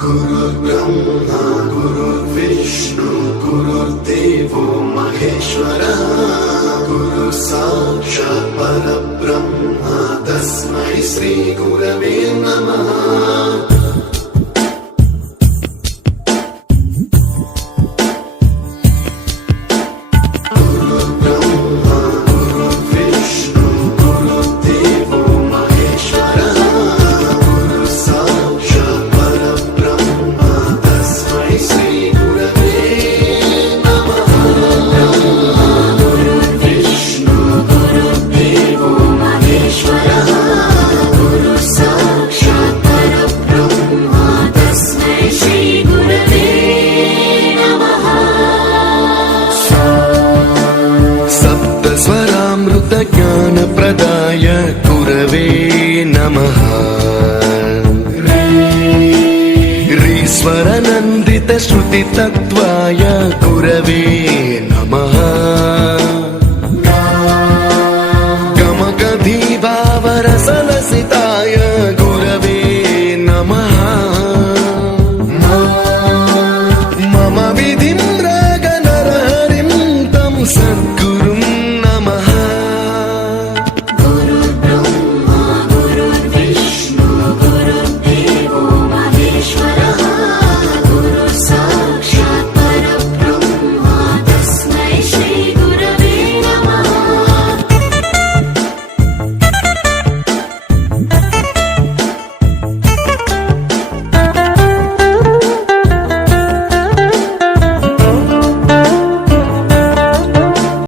गुरुर्ब्रह्मा गुरुर्विष्णु गुरुर्देवो महेश्वरः गुरु साक्षात् परब्रह्म तस्मै श्री गुरवे नमः। ज्ञान प्रदाय गुरवे नमः। रीश्वर नन्दित श्रुति तत्त्वाय गुरवे नमः।